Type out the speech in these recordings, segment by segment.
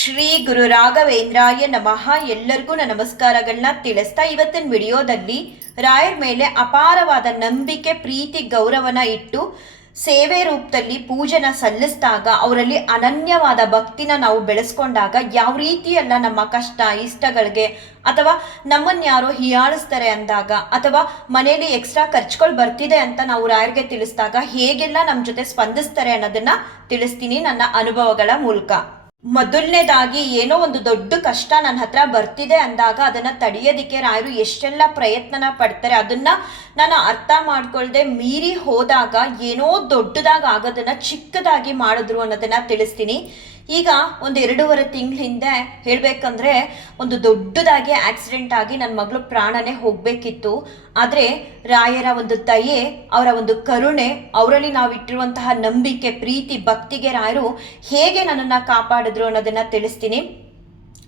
ಶ್ರೀ ಗುರು ರಾಘವೇಂದ್ರಾಯ ನಮಃ. ಎಲ್ಲರಿಗೂ ನನ್ನ ನಮಸ್ಕಾರಗಳನ್ನ ತಿಳಿಸ್ತಾ ಇವತ್ತಿನ ವಿಡಿಯೋದಲ್ಲಿ ರಾಯರ ಮೇಲೆ ಅಪಾರವಾದ ನಂಬಿಕೆ, ಪ್ರೀತಿ, ಗೌರವನ ಇಟ್ಟು ಸೇವೆ ರೂಪದಲ್ಲಿ ಪೂಜೆನ ಸಲ್ಲಿಸಿದಾಗ ಅವರಲ್ಲಿ ಅನನ್ಯವಾದ ಭಕ್ತಿನ ನಾವು ಬೆಳೆಸ್ಕೊಂಡಾಗ ಯಾವ ರೀತಿಯೆಲ್ಲ ನಮ್ಮ ಕಷ್ಟ, ಇಷ್ಟಗಳಿಗೆ ಅಥವಾ ನಮ್ಮನ್ನ ಯಾರೋ ಹೀಯಾಳಿಸ್ತಾರೆ ಅಂದಾಗ ಅಥವಾ ಮನೆಯಲ್ಲಿ ಎಕ್ಸ್ಟ್ರಾ ಖರ್ಚುಗಳು ಬರ್ತಿದೆ ಅಂತ ನಾವು ರಾಯರಿಗೆ ತಿಳಿಸಿದಾಗ ಹೇಗೆಲ್ಲ ನಮ್ಮ ಜೊತೆ ಸ್ಪಂದಿಸ್ತಾರೆ ಅನ್ನೋದನ್ನ ತಿಳಿಸ್ತೀನಿ ನನ್ನ ಅನುಭವಗಳ ಮೂಲಕ. ಮೊದಲನೇದಾಗಿ ಏನೋ ಒಂದು ದೊಡ್ಡ ಕಷ್ಟ ನನ್ನ ಹತ್ರ ಬರ್ತಿದೆ ಅಂದಾಗ ಅದನ್ನ ತಡೆಯೋದಿಕ್ಕೆ ರಾಯರು ಎಷ್ಟೆಲ್ಲ ಪ್ರಯತ್ನನ ಪಡ್ತಾರೆ, ಅದನ್ನ ನಾನು ಅರ್ಥ ಮಾಡ್ಕೊಳ್ದೆ ಮೀರಿ ಹೋದಾಗ ಏನೋ ದೊಡ್ಡದಾಗಿ ಆಗೋದನ್ನ ಚಿಕ್ಕದಾಗಿ ಮಾಡಿದ್ರು ಅನ್ನೋದನ್ನ ತಿಳಿಸ್ತೀನಿ. ಈಗ ಒಂದು ಎರಡೂವರೆ ತಿಂಗಳ ಹಿಂದೆ ಹೇಳಬೇಕಂದ್ರೆ ಒಂದು ದೊಡ್ಡದಾಗಿ ಆಕ್ಸಿಡೆಂಟ್ ಆಗಿ ನನ್ನ ಮಗಳು ಪ್ರಾಣನೇ ಹೋಗಬೇಕಿತ್ತು. ಆದರೆ ರಾಯರ ಒಂದು ದಯೆ, ಅವರ ಒಂದು ಕರುಣೆ, ಅವರಲ್ಲಿ ನಾವು ಇಟ್ಟಿರುವಂತಹ ನಂಬಿಕೆ, ಪ್ರೀತಿ, ಭಕ್ತಿಗೆ ರಾಯರು ಹೇಗೆ ನನ್ನನ್ನು ಕಾಪಾಡಿದ್ರು ಅನ್ನೋದನ್ನು ತಿಳಿಸ್ತೀನಿ.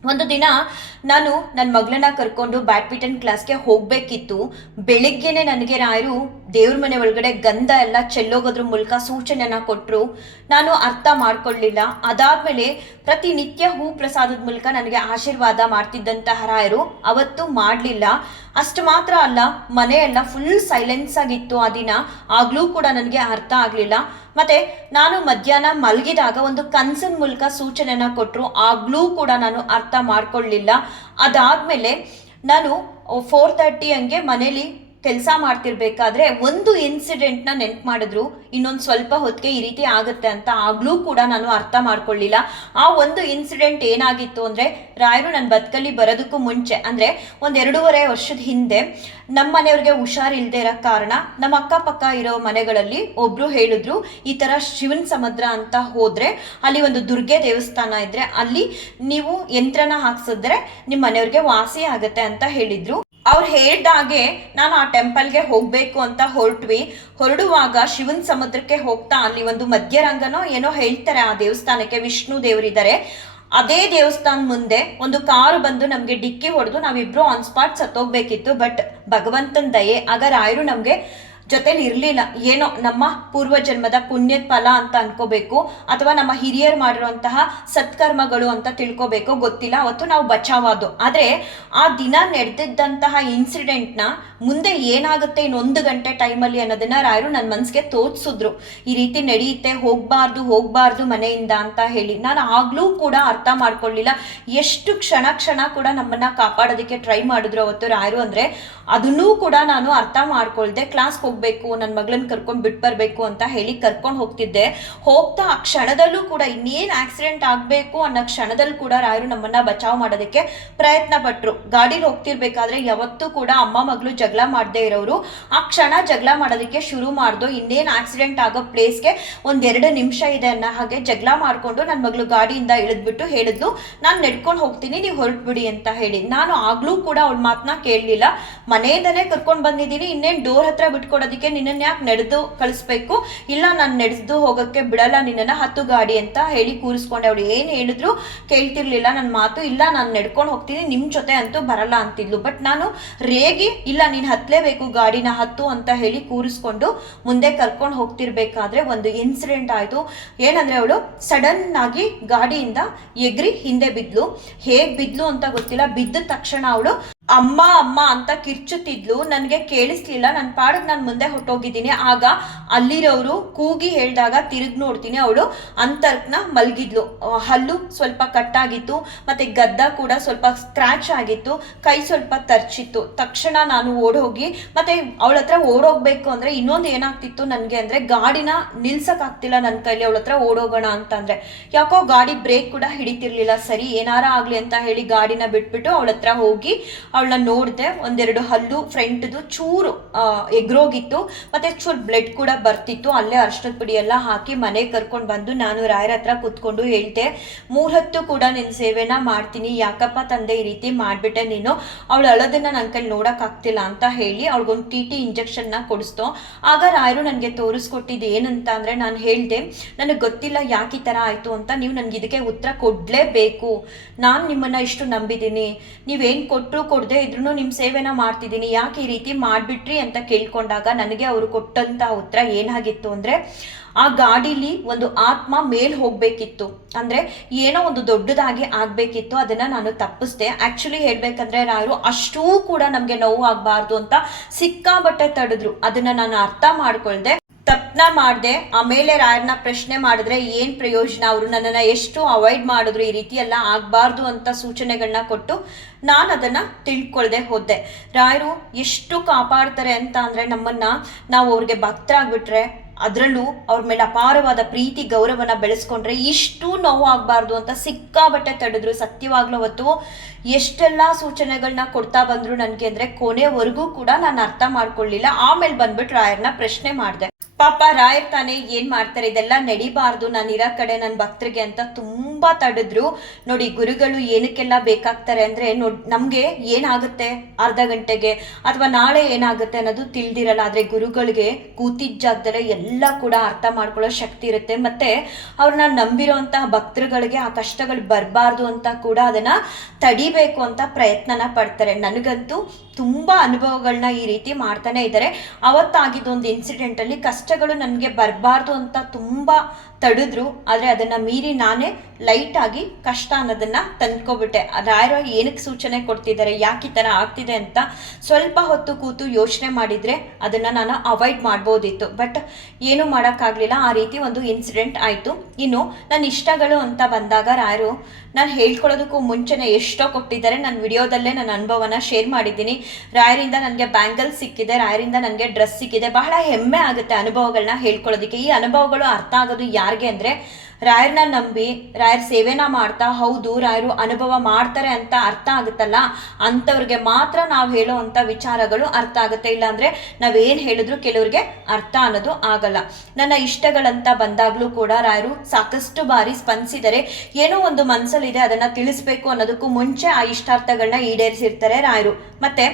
ಒಂದು ದಿನ ನಾನು ನನ್ನ ಮಗಳನ್ನ ಕರ್ಕೊಂಡು ಬ್ಯಾಡ್ಮಿಂಟನ್ ಕ್ಲಾಸ್ಗೆ ಹೋಗಬೇಕಿತ್ತು. ಬೆಳಿಗ್ಗೆನೆ ನನಗೆ ರಾಯರು ದೇವ್ರ ಮನೆ ಒಳಗಡೆ ಗಂಧ ಎಲ್ಲ ಚೆಲ್ಲೋಗೋದ್ರ ಮೂಲಕ ಸೂಚನೆನ ಕೊಟ್ಟರು ನಾನು ಅರ್ಥ ಮಾಡ್ಕೊಳ್ಳಿಲ್ಲ ಅದಾದಮೇಲೆ ಪ್ರತಿನಿತ್ಯ ಹೂ ಪ್ರಸಾದದ ಮೂಲಕ ನನಗೆ ಆಶೀರ್ವಾದ ಮಾಡ್ತಿದ್ದಂತಹ ರಾಯರು ಅವತ್ತು ಮಾಡಲಿಲ್ಲ. ಅಷ್ಟು ಮಾತ್ರ ಅಲ್ಲ, ಮನೆಯೆಲ್ಲ ಫುಲ್ ಸೈಲೆನ್ಸ್ ಆಗಿತ್ತು ಆ ದಿನ. ಆಗಲೂ ಕೂಡ ನನಗೆ ಅರ್ಥ ಆಗಲಿಲ್ಲ. ಮತ್ತೆ ನಾನು ಮಧ್ಯಾಹ್ನ ಮಲಗಿದಾಗ ಒಂದು ಕನ್ಸಿನ ಮೂಲಕ ಸೂಚನೆನ ಕೊಟ್ಟರು ಆಗ್ಲೂ ಕೂಡ ನಾನು ಅರ್ಥ ಮಾಡ್ಕೊಳ್ಳಿಲ್ಲ ಅದಾದ್ಮೇಲೆ ನಾನು ಫೋರ್ ತರ್ಟಿ ಹಂಗೆ ಮನೇಲಿ ಕೆಲಸ ಮಾಡ್ತಿರ್ಬೇಕಾದ್ರೆ ಒಂದು ಇನ್ಸಿಡೆಂಟ್ನ ನೆನ್ಪು ಮಾಡಿದ್ರು, ಇನ್ನೊಂದು ಸ್ವಲ್ಪ ಹೊತ್ತಿಗೆ ಈ ರೀತಿ ಆಗುತ್ತೆ ಅಂತ ಆಗ್ಲೂ ಕೂಡ ನಾನು ಅರ್ಥ ಮಾಡ್ಕೊಳ್ಳಿಲ್ಲ. ಆ ಒಂದು ಇನ್ಸಿಡೆಂಟ್ ಏನಾಗಿತ್ತು ಅಂದರೆ, ರಾಯರು ನನ್ನ ಬದುಕಲ್ಲಿ ಬರೋದಕ್ಕೂ ಮುಂಚೆ, ಅಂದರೆ ಒಂದು ಎರಡೂವರೆ ವರ್ಷದ ಹಿಂದೆ ನಮ್ಮ ಮನೆಯವ್ರಿಗೆ ಹುಷಾರಿಲ್ಲದೆ ಇರೋ ಕಾರಣ ನಮ್ಮ ಅಕ್ಕಪಕ್ಕ ಇರೋ ಮನೆಗಳಲ್ಲಿ ಒಬ್ರು ಹೇಳಿದ್ರು, ಈ ಥರ ಶಿವನ್ ಸಮುದ್ರ ಅಂತ ಹೋದರೆ, ಅಲ್ಲಿ ಒಂದು ದುರ್ಗೆ ದೇವಸ್ಥಾನ ಇದ್ರೆ ಅಲ್ಲಿ ನೀವು ಯಂತ್ರನ ಹಾಕ್ಸಿದ್ರೆ ನಿಮ್ಮ ಮನೆಯವ್ರಿಗೆ ವಾಸಿ ಆಗುತ್ತೆ ಅಂತ ಹೇಳಿದ್ರು. ಅವ್ರು ಹೇಳ್ದಾಗೆ ನಾನು ಆ ಟೆಂಪಲ್ಗೆ ಹೋಗ್ಬೇಕು ಅಂತ ಹೊರಟ್ವಿ. ಹೊರಡುವಾಗ ಶಿವನ್ ಸಮುದ್ರಕ್ಕೆ ಹೋಗ್ತಾ ಅಲ್ಲಿ ಒಂದು ಮಧ್ಯರಂಗನೋ ಏನೋ ಹೇಳ್ತಾರೆ ಆ ದೇವಸ್ಥಾನಕ್ಕೆ. ವಿಷ್ಣು ದೇವರಿದ್ದಾರೆ. ಅದೇ ದೇವಸ್ಥಾನ ಮುಂದೆ ಒಂದು ಕಾರು ಬಂದು ನಮಗೆ ಡಿಕ್ಕಿ ಹೊಡೆದು ನಾವಿಬ್ರು ಆನ್ ಸ್ಪಾಟ್ ಸತ್ತೋಗ್ಬೇಕಿತ್ತು. ಬಟ್ ಭಗವಂತನ ದಯೆ, ಆಗ ರಾಯರು ನಮಗೆ ಜೊತೆಲಿ ಇರಲಿಲ್ಲ. ಏನೋ ನಮ್ಮ ಪೂರ್ವ ಜನ್ಮದ ಪುಣ್ಯದ ಫಲ ಅಂತ ಅನ್ಕೋಬೇಕು, ಅಥವಾ ನಮ್ಮ ಹಿರಿಯರು ಮಾಡಿರುವಂತಹ ಸತ್ಕರ್ಮಗಳು ಅಂತ ತಿಳ್ಕೋಬೇಕು, ಗೊತ್ತಿಲ್ಲ. ಅವತ್ತು ನಾವು ಬಚಾವಾದು ಆದರೆ ಆ ದಿನ ನಡೆದಿದ್ದಂತಹ ಇನ್ಸಿಡೆಂಟ್ನ ಮುಂದೆ ಏನಾಗುತ್ತೆ ಇನ್ನೊಂದು ಗಂಟೆ ಟೈಮಲ್ಲಿ ಅನ್ನೋದನ್ನ ರಾಯರು ನನ್ನ ಮನಸ್ಸಿಗೆ ತೋರಿಸಿದ್ರು. ಈ ರೀತಿ ನಡೆಯುತ್ತೆ, ಹೋಗಬಾರ್ದು ಹೋಗಬಾರ್ದು ಮನೆಯಿಂದ ಅಂತ ಹೇಳಿ. ನಾನು ಆಗಲೂ ಕೂಡ ಅರ್ಥ ಮಾಡ್ಕೊಳ್ಳಿಲ್ಲ. ಎಷ್ಟು ಕ್ಷಣ ಕ್ಷಣ ಕೂಡ ನಮ್ಮನ್ನ ಕಾಪಾಡೋದಕ್ಕೆ ಟ್ರೈ ಮಾಡಿದ್ರು ಅವತ್ತು ರಾಯರು. ಅಂದ್ರೆ ಅದನ್ನೂ ಕೂಡ ನಾನು ಅರ್ಥ ಮಾಡ್ಕೊಳ್ದೆ. ಕ್ಲಾಸ್ಗೆ ಹೋಗ್ಬೇಕು ನನ್ನ ಮಗಳನ್ನ ಕರ್ಕೊಂಡು ಬಿಟ್ಟು ಬರಬೇಕು ಅಂತ ಹೇಳಿ ಕರ್ಕೊಂಡು ಹೋಗ್ತಿದ್ದೆ. ಹೋಗ್ತಾ ಆ ಕ್ಷಣದಲ್ಲೂ ಕೂಡ ಇನ್ನೇನು ಆಕ್ಸಿಡೆಂಟ್ ಆಗಬೇಕು ಅನ್ನೋ ಕ್ಷಣದಲ್ಲೂ ಕೂಡ ರಾಯರು ನಮ್ಮನ್ನ ಬಚಾವ್ ಮಾಡೋದಕ್ಕೆ ಪ್ರಯತ್ನ ಪಟ್ರು. ಗಾಡೀಲಿ ಹೋಗ್ತಿರ್ಬೇಕಾದ್ರೆ ಯಾವತ್ತೂ ಕೂಡ ಅಮ್ಮ, ಮಗಳು ಜಗಳ ಮಾಡದೇ ಇರೋರು. ಆ ಕ್ಷಣ ಜಗಳ ಮಾಡೋದಕ್ಕೆ ಶುರು ಮಾಡ್ದು, ಇನ್ನೇನು ಆಕ್ಸಿಡೆಂಟ್ ಆಗೋ ಪ್ಲೇಸ್ಗೆ ಒಂದೆರಡು ನಿಮಿಷ ಇದೆ ಅನ್ನೋ ಹಾಗೆ ಜಗಳ ಮಾಡಿಕೊಂಡು ನನ್ನ ಮಗಳು ಗಾಡಿಯಿಂದ ಇಳಿದ್ಬಿಟ್ಟು ಹೇಳಿದ್ಲು, ನಾನು ನೆಡ್ಕೊಂಡು ಹೋಗ್ತೀನಿ, ನೀವು ಹೊರಟ್ಬಿಡಿ ಅಂತ ಹೇಳಿ. ನಾನು ಆಗ್ಲೂ ಕೂಡ ಅವಳ ಮಾತನ್ನ ಕೇಳಲಿಲ್ಲ. ಮನೆಯಿಂದನೇ ಕರ್ಕೊಂಡು ಬಂದಿದ್ದೀನಿ, ಇನ್ನೇನು ಡೋರ್ ಹತ್ರ ಬಿಟ್ಕೊಡೋದಕ್ಕೆ ನಿನ್ನನ್ನು ಯಾಕೆ ನಡೆದು ಕಳಿಸ್ಬೇಕು? ಇಲ್ಲ, ನಾನು ನಡೆದು ಹೋಗೋಕ್ಕೆ ಬಿಡಲ್ಲ ನಿನ್ನನ್ನು, ಹತ್ತು ಗಾಡಿ ಅಂತ ಹೇಳಿ ಕೂರಿಸ್ಕೊಂಡೆ. ಅವಳು ಏನು ಹೇಳಿದ್ರು ಕೇಳ್ತಿರ್ಲಿಲ್ಲ ನನ್ನ ಮಾತು. ಇಲ್ಲ, ನಾನು ನಡ್ಕೊಂಡು ಹೋಗ್ತೀನಿ ನಿಮ್ಮ ಜೊತೆ ಅಂತೂ ಬರಲ್ಲ ಅಂತಿದ್ಲು. ಬಟ್ ನಾನು ರೇಗಿ, ಇಲ್ಲ, ನೀನು ಹತ್ತಲೇಬೇಕು ಗಾಡಿನ ಹತ್ತು ಅಂತ ಹೇಳಿ ಕೂರಿಸ್ಕೊಂಡು ಮುಂದೆ ಕರ್ಕೊಂಡು ಹೋಗ್ತಿರ್ಬೇಕಾದ್ರೆ ಒಂದು ಇನ್ಸಿಡೆಂಟ್ ಆಯಿತು. ಏನಂದ್ರೆ ಅವಳು ಸಡನ್ ಆಗಿ ಗಾಡಿಯಿಂದ ಎಗ್ರಿ ಹಿಂದೆ ಬಿದ್ಲು. ಹೇಗೆ ಬಿದ್ಲು ಅಂತ ಗೊತ್ತಿಲ್ಲ. ಬಿದ್ದ ತಕ್ಷಣ ಅವಳು ಅಮ್ಮ ಅಮ್ಮ ಅಂತ ಕಿರ್ಚುತ್ತಿದ್ಲು. ನನಗೆ ಕೇಳಿಸ್ಲಿಲ್ಲ. ನನ್ನ ಪಾಡಕ್ಕೆ ನಾನು ಮುಂದೆ ಹೊಟ್ಟೋಗಿದ್ದೀನಿ ಆಗ ಅಲ್ಲಿರೋರು ಕೂಗಿ ಹೇಳಿದಾಗ ತಿರುಗಿ ನೋಡ್ತೀನಿ ಅವಳು. ಅಂತರ್ಕ್ನ ಮಲಗಿದ್ಲು. ಹಲ್ಲು ಸ್ವಲ್ಪ ಕಟ್ಟಾಗಿತ್ತು. ಮತ್ತೆ ಗದ್ದ ಕೂಡ ಸ್ವಲ್ಪ ಸ್ಕ್ರಾಚ್ ಆಗಿತ್ತು. ಕೈ ಸ್ವಲ್ಪ ತರ್ಚಿತ್ತು. ತಕ್ಷಣ ನಾನು ಓಡೋಗಿ, ಮತ್ತೆ ಅವಳ ಹತ್ರ ಓಡೋಗ್ಬೇಕು ಅಂದ್ರೆ ಇನ್ನೊಂದು ಏನಾಗ್ತಿತ್ತು ನನಗೆ ಅಂದ್ರೆ ಗಾಡಿನ ನಿಲ್ಸೋಕ್ಕಾಗ್ತಿಲ್ಲ ನನ್ನ ಕೈಲಿ. ಅವಳ ಹತ್ರ ಓಡೋಗೋಣ ಅಂತಂದರೆ ಯಾಕೋ ಗಾಡಿ ಬ್ರೇಕ್ ಕೂಡ ಹಿಡಿತಿರ್ಲಿಲ್ಲ. ಸರಿ, ಏನಾರ ಆಗಲಿ ಅಂತ ಹೇಳಿ ಗಾಡಿನ ಬಿಟ್ಬಿಟ್ಟು ಅವಳ ಹತ್ರ ಹೋಗಿ ಅವಳನ್ನ ನೋಡಿದೆ ಒಂದೆರಡು ಹಲ್ಲು ಫ್ರಂಟ್ದು ಚೂರು ಎಗ್ರೋಗಿತ್ತು. ಮತ್ತೆ ಚೂರು ಬ್ಲಡ್ ಕೂಡ ಬರ್ತಿತ್ತು. ಅಲ್ಲೇ ಅರ್ಶದ ಪುಡಿ ಎಲ್ಲ ಹಾಕಿ ಮನೆಗೆ ಕರ್ಕೊಂಡು ಬಂದು ನಾನು ರಾಯರ ಹತ್ರ ಕೂತ್ಕೊಂಡು ಹೇಳ್ದೆ ಮೂರತ್ತು ಕೂಡ ನಿನ್ನ ಸೇವೆನ ಮಾಡ್ತೀನಿ. ಯಾಕಪ್ಪ ತಂದೆ ಈ ರೀತಿ ಮಾಡಿಬಿಟ್ಟೆ ನೀನು? ಅವಳು ಅಳೋದನ್ನ ನನ್ನ ಕೈಲಿ ನೋಡೋಕ್ಕಾಗ್ತಿಲ್ಲ ಅಂತ ಹೇಳಿ ಅವಳಿಗೊಂದು ಟಿ ಟಿ ಇಂಜೆಕ್ಷನ್ನ ಕೊಡಿಸ್ತು. ಆಗ ರಾಯರು ನನಗೆ ತೋರಿಸ್ಕೊಟ್ಟಿದ್ದು ಏನಂತ ಅಂದರೆ ನಾನು ಹೇಳಿದೆ, ನನಗೆ ಗೊತ್ತಿಲ್ಲ ಯಾಕೆ ಈ ಥರ ಆಯಿತು ಅಂತ. ನೀವು ನನಗೆ ಇದಕ್ಕೆ ಉತ್ತರ ಕೊಡಲೇಬೇಕು. ನಾನು ನಿಮ್ಮನ್ನು ಇಷ್ಟು ನಂಬಿದ್ದೀನಿ. ನೀವೇನು ಕೊಟ್ಟರು ಕೊಡ್ ಕೊಡದೆ ಇದ್ರೂ ನಿಮ್ಮ ಸೇವೆನ ಮಾಡ್ತಿದ್ದೀನಿ, ಯಾಕೆ ಈ ರೀತಿ ಮಾಡಿಬಿಟ್ರಿ ಅಂತ ಕೇಳ್ಕೊಂಡಾಗ ನನಗೆ ಅವರು ಕೊಟ್ಟಂತ ಉತ್ತರ ಏನಾಗಿತ್ತು ಅಂದರೆ, ಆ ಗಾಡೀಲಿ ಒಂದು ಆತ್ಮ ಮೇಲ್ ಹೋಗಬೇಕಿತ್ತು. ಅಂದ್ರೆ ಏನೋ ಒಂದು ದೊಡ್ಡದಾಗಿ ಆಗಬೇಕಿತ್ತು, ಅದನ್ನ ನಾನು ತಪ್ಪಿಸ್ದೆ. ಆ್ಯಕ್ಚುಲಿ ಹೇಳಬೇಕಂದ್ರೆ ರಾಯರು ಅಷ್ಟೂ ಕೂಡ ನಮಗೆ ನೋವು ಆಗ್ಬಾರ್ದು ಅಂತ ಸಿಕ್ಕಾಬಟ್ಟೆ ತಡೆದ್ರು. ಅದನ್ನ ನಾನು ಅರ್ಥ ಮಾಡ್ಕೊಳ್ದೆ. ತಪ್ಪನ ಮಾಡಿದೆ, ಆಮೇಲೆ ರಾಯರ್ನ ಪ್ರಶ್ನೆ ಮಾಡಿದ್ರೆ ಏನ್ ಪ್ರಯೋಜನ? ಅವರು ನನ್ನನ್ನು ಎಷ್ಟು ಅವಾಯ್ಡ್ ಮಾಡಿದ್ರು ಈ ರೀತಿ ಎಲ್ಲ ಆಗಬಾರ್ದು ಅಂತ ಸೂಚನೆಗಳನ್ನ ಕೊಟ್ಟು ನಾನು ಅದನ್ನು ತಿಳ್ಕೊಳ್ದೆ ಹೋದೆ. ರಾಯರು ಎಷ್ಟು ಕಾಪಾಡ್ತಾರೆ ಅಂತ ಅಂದರೆ ನಮ್ಮನ್ನು ನಾವು ಅವ್ರಿಗೆ ಭಕ್ತರಾಗ್ಬಿಟ್ರೆ ಅದರಲ್ಲೂ ಅವ್ರ ಮೇಲೆ ಅಪಾರವಾದ ಪ್ರೀತಿ, ಗೌರವನ ಬೆಳೆಸ್ಕೊಂಡ್ರೆ ಇಷ್ಟು ನೋವು ಆಗಬಾರ್ದು ಅಂತ ಸಿಕ್ಕಾಬಟ್ಟೆ ತಡೆದ್ರು. ಸತ್ಯವಾಗ್ಲೂ ಅವತ್ತು ಎಷ್ಟೆಲ್ಲ ಸೂಚನೆಗಳನ್ನ ಕೊಡ್ತಾ ಬಂದ್ರು ನನಗೆ ಅಂದ್ರೆ ಕೊನೆವರೆಗೂ ಕೂಡ ನಾನು ಅರ್ಥ ಮಾಡ್ಕೊಳ್ಳಿಲ್ಲ ಆಮೇಲೆ ಬಂದ್ಬಿಟ್ಟು ರಾಯರ್ನ ಪ್ರಶ್ನೆ ಮಾಡಿದೆ. ಪಾಪ ರಾಯರ್ ತಾನೇ ಏನ್ ಮಾಡ್ತಾರೆ? ಇದೆಲ್ಲ ನಡಿಬಾರ್ದು. ನಾನು ಇರೋ ಕಡೆ ನನ್ನ ಭಕ್ತರಿಗೆ ಅಂತ ತುಂಬಾ ತಡೆದ್ರು. ನೋಡಿ, ಗುರುಗಳು ಏನಕ್ಕೆಲ್ಲ ಬೇಕಾಗ್ತಾರೆ ಅಂದ್ರೆ ನೋಡ್, ನಮ್ಗೆ ಏನಾಗುತ್ತೆ? ಅರ್ಧ ಗಂಟೆಗೆ ಅಥವಾ ನಾಳೆ ಏನಾಗುತ್ತೆ ಅನ್ನೋದು ತಿಳಿದಿರಲ್ಲ. ಆದ್ರೆ ಗುರುಗಳಿಗೆ ಕೂತಿದ್ದ ಜಾಗದಲ್ಲೇ ಎಲ್ಲ ಕೂಡ ಅರ್ಥ ಮಾಡ್ಕೊಳ್ಳೋ ಶಕ್ತಿ ಇರುತ್ತೆ. ಮತ್ತೆ ಅವ್ರನ್ನ ನಂಬಿರೋಂತಹ ಭಕ್ತರುಗಳಿಗೆ ಆ ಕಷ್ಟಗಳು ಬರಬಾರ್ದು ಅಂತ ಕೂಡ ಅದನ್ನ ತಡಿಬೇಕು ಅಂತ ಪ್ರಯತ್ನನ ಪಡ್ತಾರೆ. ನನಗಂತೂ ತುಂಬಾ ಅನುಭವಗಳನ್ನ ಈ ರೀತಿ ಮಾಡ್ತಾನೆ ಇದ್ದಾರೆ. ಅವತ್ತಾಗಿದ್ದ ಒಂದು ಇನ್ಸಿಡೆಂಟ್ ಅಲ್ಲಿ ಕಷ್ಟಗಳು ನನಗೆ ಬರಬಾರ್ದು ಅಂತ ತುಂಬ ತಡೆದ್ರು. ಆದ್ರೆ ಅದನ್ನ ಮೀರಿ ನಾನೇ ಲೈಟ್ ಆಗಿ ಕಷ್ಟ ಅನ್ನೋದನ್ನ ತಂದ್ಕೊಬಿಟ್ಟೆ. ರಾಯರ ಏನಕ್ಕೆ ಸೂಚನೆ ಕೊಡ್ತಿದ್ದಾರೆ, ಯಾಕೆ ಈ ಥರ ಆಗ್ತಿದೆ ಅಂತ ಸ್ವಲ್ಪ ಹೊತ್ತು ಕೂತು ಯೋಚನೆ ಮಾಡಿದ್ರೆ ಅದನ್ನ ನಾನು ಅವಾಯ್ಡ್ ಮಾಡ್ಬೋದಿತ್ತು. ಬಟ್ ಏನು ಮಾಡೋಕ್ಕಾಗ್ಲಿಲ್ಲ. ಆ ರೀತಿ ಒಂದು ಇನ್ಸಿಡೆಂಟ್ ಆಯ್ತು. ಇನ್ನು ನನ್ನ ಇಷ್ಟಗಳು ಅಂತ ಬಂದಾಗ ರಾಯರು, ನಾನು ಹೇಳ್ಕೊಳ್ಳೋದಕ್ಕೂ ಮುಂಚೆನೆ ಎಷ್ಟೋ ಕೊಟ್ಟಿದ್ದಾರೆ. ನನ್ನ ವಿಡಿಯೋದಲ್ಲೇ ನನ್ನ ಅನುಭವನ ಶೇರ್ ಮಾಡಿದ್ದೀನಿ. ರಾಯರಿಂದ ನನಗೆ ಬ್ಯಾಂಗಲ್ ಸಿಕ್ಕಿದೆ, ರಾಯರಿಂದ ನನಗೆ ಡ್ರೆಸ್ ಸಿಕ್ಕಿದೆ. ಬಹಳ ಹೆಮ್ಮೆ ಆಗುತ್ತೆ ಅನುಭವಗಳನ್ನ ಹೇಳ್ಕೊಳ್ಳೋದಕ್ಕೆ. ಈ ಅನುಭವಗಳು ಅರ್ಥ ಆಗೋದು ಯಾರಿಗೆ ಅಂದರೆ ರಾಯರ್ನ ನಂಬಿ, ರಾಯರ್ ಸೇವೆನ ಮಾಡ್ತಾ, ಹೌದು, ರಾಯರು ಅನುಭವ ಮಾಡ್ತಾರೆ ಅಂತ ಅರ್ಥ ಆಗುತ್ತಲ್ಲ? ಅಂಥವ್ರಿಗೆ ಮಾತ್ರ ನಾವು ಹೇಳೋ ಅಂಥ ವಿಚಾರಗಳು ಅರ್ಥ ಆಗುತ್ತೆ. ಇಲ್ಲಾಂದ್ರೆ ನಾವೇನು ಹೇಳಿದ್ರು ಕೆಲವ್ರಿಗೆ ಅರ್ಥ ಅನ್ನೋದು ಆಗಲ್ಲ. ನನ್ನ ಇಷ್ಟಗಳಂತ ಬಂದಾಗಲೂ ಕೂಡ ರಾಯರು ಸಾಕಷ್ಟು ಬಾರಿ ಸ್ಪಂದಿಸಿದರೆ ಏನೋ ಒಂದು ಮನಸ್ಸಲ್ಲಿದೆ ಅದನ್ನು ತಿಳಿಸ್ಬೇಕು ಅನ್ನೋದಕ್ಕೂ ಮುಂಚೆ ಆ ಇಷ್ಟಾರ್ಥಗಳನ್ನ ಈಡೇರಿಸಿರ್ತಾರೆ ರಾಯರು. ಮತ್ತೆ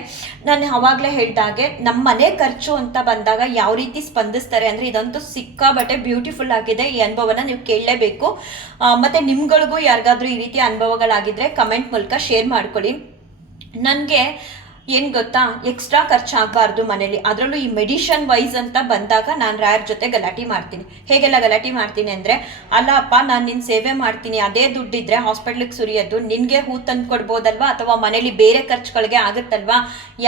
ನಾನು ಅವಾಗಲೇ ಹೇಳಿದಾಗೆ, ನಮ್ಮ ಮನೆ ಖರ್ಚು ಅಂತ ಬಂದಾಗ ಯಾವ ರೀತಿ ಸ್ಪಂದಿಸ್ತಾರೆ ಅಂದರೆ, ಇದಂತೂ ಸಿಕ್ಕಾಬಟ್ಟೆ ಬ್ಯೂಟಿಫುಲ್ ಆಗಿದೆ ಈ ಅನುಭವನ ನೀವು ಕೇಳಲೇಬೇಕು. ಆ, ಮತ್ತೆ ನಿಮ್ಗಳಿಗೂ ಯಾರಿಗಾದ್ರೂ ಈ ರೀತಿ ಅನುಭವಗಳಾಗಿದ್ರೆ ಕಮೆಂಟ್ ಮೂಲಕ ಶೇರ್ ಮಾಡ್ಕೊಳ್ಳಿ. ನನಗೆ ಏನು ಗೊತ್ತಾ? ಎಕ್ಸ್ಟ್ರಾ ಖರ್ಚಾಗಬಾರ್ದು ಮನೇಲಿ. ಅದರಲ್ಲೂ ಈ ಮೆಡಿಷನ್ ವೈಸ್ ಅಂತ ಬಂದಾಗ ನಾನು ರಾಯರ್ ಜೊತೆ ಗಲಾಟೆ ಮಾಡ್ತೀನಿ. ಹೇಗೆಲ್ಲ ಗಲಾಟೆ ಮಾಡ್ತೀನಿ ಅಂದರೆ, ಅಲ್ಲ ಅಪ್ಪ, ನಾನು ನಿನ್ನ ಸೇವೆ ಮಾಡ್ತೀನಿ. ಅದೇ ದುಡ್ಡಿದ್ರೆ ಹಾಸ್ಪಿಟ್ಲಿಗೆ ಸುರಿಯೋದು. ನಿನಗೆ ಹೂ ತಂದು ಕೊಡ್ಬೋದಲ್ವಾ? ಅಥವಾ ಮನೇಲಿ ಬೇರೆ ಖರ್ಚುಗಳಿಗೆ ಆಗುತ್ತಲ್ವಾ?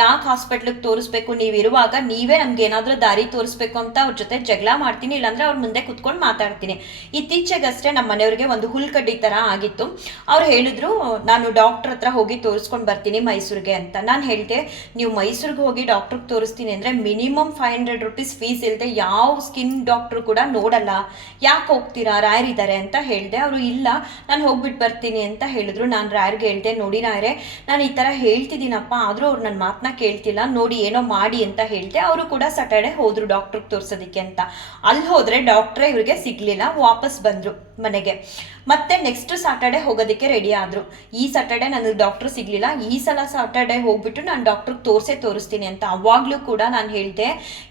ಯಾಕೆ ಹಾಸ್ಪಿಟ್ಲಿಗೆ ತೋರಿಸ್ಬೇಕು? ನೀವಿರುವಾಗ ನೀವೇ ನಮ್ಗೆ ಏನಾದರೂ ದಾರಿ ತೋರಿಸ್ಬೇಕು ಅಂತ ಅವ್ರ ಜೊತೆ ಜಗಳ ಮಾಡ್ತೀನಿ. ಇಲ್ಲಾಂದ್ರೆ ಅವ್ರ ಮುಂದೆ ಕುತ್ಕೊಂಡು ಮಾತಾಡ್ತೀನಿ. ಇತ್ತೀಚೆಗಷ್ಟೇ ನಮ್ಮ ಮನೆಯವ್ರಿಗೆ ಒಂದು ಹುಲ್ಕಡ್ಡಿ ಥರ ಆಗಿತ್ತು. ಅವ್ರು ಹೇಳಿದ್ರು, ನಾನು ಡಾಕ್ಟರ್ ಹತ್ರ ಹೋಗಿ ತೋರಿಸ್ಕೊಂಡು ಬರ್ತೀನಿ ಮೈಸೂರಿಗೆ ಅಂತ. ನಾನು ನೀವು ಮೈಸೂರಿಗೆ ಹೋಗಿ ಡಾಕ್ಟ್ರಿಗೆ ತೋರಿಸ್ತೀನಿ ಅಂದರೆ minimum five hundred rupees fees ಇಲ್ಲದೆ ಯಾವ ಸ್ಕಿನ್ ಡಾಕ್ಟ್ರು ಕೂಡ ನೋಡಲ್ಲ. ಯಾಕೆ ಹೋಗ್ತೀರಾ? ರಾಯರಿದ್ದಾರೆ ಅಂತ ಹೇಳಿದೆ. ಅವರು ಇಲ್ಲ, ನಾನು ಹೋಗ್ಬಿಟ್ಟು ಬರ್ತೀನಿ ಅಂತ ಹೇಳಿದ್ರು. ನಾನು ರಾಯರ್ಗೆ ಹೇಳಿದೆ, ನೋಡಿ ರಾಯರೇ ನಾನು ಈ ಥರ ಹೇಳ್ತಿದ್ದೀನಪ್ಪ, ಆದರೂ ಅವ್ರು ನನ್ನ ಮಾತನ್ನ ಕೇಳ್ತಿಲ್ಲ, ನೋಡಿ ಏನೋ ಮಾಡಿ ಅಂತ ಹೇಳಿದೆ. ಅವರು ಕೂಡ ಸ್ಯಾಟರ್ಡೆ ಹೋದರು ಡಾಕ್ಟ್ರಿಗೆ ತೋರಿಸೋದಕ್ಕೆ ಅಂತ. ಅಲ್ಲಿ ಹೋದರೆ ಡಾಕ್ಟ್ರೇ ಇವ್ರಿಗೆ ಸಿಗಲಿಲ್ಲ, ವಾಪಸ್ ಬಂದ್ರು. ಮನೆಗೆ. ಮತ್ತೆ ನೆಕ್ಸ್ಟ್ ಸಾಟರ್ಡೆ ಹೋಗೋದಕ್ಕೆ ರೆಡಿ ಆದ್ರು. ಈ ಸಾಟರ್ಡೆ ನನಗೆ ಡಾಕ್ಟರ್ ಸಿಗ್ಲಿಲ್ಲ. ಈ ಸಲ ಸಾಟರ್ಡೆ ಹೋಗ್ಬಿಟ್ಟು ನಾನು ಡಾಕ್ಟ್ರಿಗೆ ತೋರಿಸೇ ತೋರಿಸ್ತೀನಿ ಅಂತ. ಅವಾಗ್ಲೂ ಕೂಡ ನಾನು ಹೇಳಿದೆ,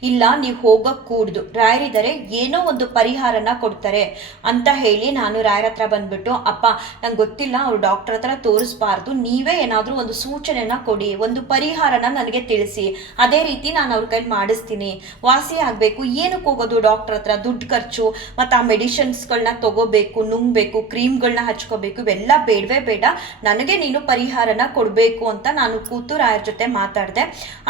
ಇಲ್ಲ, ನೀವು ಹೋಗಕ್ ಕೂಡ್ದು ರಾಯರಿದ್ದಾರೆ ಏನೋ ಒಂದು ಪರಿಹಾರನ ಕೊಡ್ತಾರೆ. ಅಂತ ಹೇಳಿ ನಾನು ರಾಯರ ಹತ್ರ ಬಂದ್ಬಿಟ್ಟು, ಅಪ್ಪ, ನಂಗೆ ಗೊತ್ತಿಲ್ಲ, ಅವ್ರು ಡಾಕ್ಟರ್ ಹತ್ರ ತೋರಿಸ್ಬಾರ್ದು. ನೀವೇ ಏನಾದರೂ ಒಂದು ಸೂಚನೆನ ಕೊಡಿ, ಒಂದು ಪರಿಹಾರನ ನನಗೆ ತಿಳಿಸಿ. ಅದೇ ರೀತಿ ನಾನು ಅವ್ರ ಕೈಲಿ ಮಾಡಿಸ್ತೀನಿ. ವಾಸಿ ಆಗಬೇಕು. ಏನಕ್ಕೆ ಹೋಗೋದು ಡಾಕ್ಟರ್ ಹತ್ರ? ದುಡ್ಡು ಖರ್ಚು, ಮತ್ತು ಆ ಮೆಡಿಷನ್ಸ್ಗಳನ್ನ ತಗೋಬೇಕು. ನುಂಗ್ಬೇಕು ಕ್ರೀಮ್ಗಳನ್ನ ಹಚ್ಕೋಬೇಕು, ಇವೆಲ್ಲ ಬೇಡವೇ ಬೇಡ. ನನಗೆ ನೀನು ಪರಿಹಾರನ ಕೊಡಬೇಕು ಅಂತ ನಾನು ಕೂತು ರಾಯರ್ ಜೊತೆ ಮಾತಾಡಿದೆ.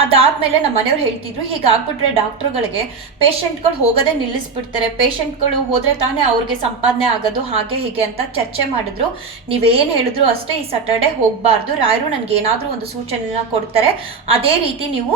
ಅದಾದ್ಮೇಲೆ ನಮ್ಮ ಮನೆಯವ್ರು ಹೇಳ್ತಿದ್ರು ಹೀಗಾಗ್ಬಿಟ್ರೆ ಡಾಕ್ಟ್ರುಗಳಿಗೆ ಪೇಷಂಟ್ಗಳು ಹೋಗೋದೇ ನಿಲ್ಲಿಸ್ಬಿಡ್ತಾರೆ. ಪೇಷಂಟ್ಗಳು ಹೋದ್ರೆ ತಾನೇ ಅವ್ರಿಗೆ ಸಂಪಾದನೆ ಆಗೋದು, ಹಾಗೆ ಹೀಗೆ ಅಂತ ಚರ್ಚೆ ಮಾಡಿದ್ರು. ನೀವೇನು ಹೇಳಿದ್ರು ಅಷ್ಟೇ ಈ ಸ್ಯಾಟರ್ಡೆ ಹೋಗಬಾರ್ದು. ರಾಯರು ನನಗೆ ಏನಾದರೂ ಒಂದು ಸೂಚನೆನ ಕೊಡ್ತಾರೆ. ಅದೇ ರೀತಿ ನೀವು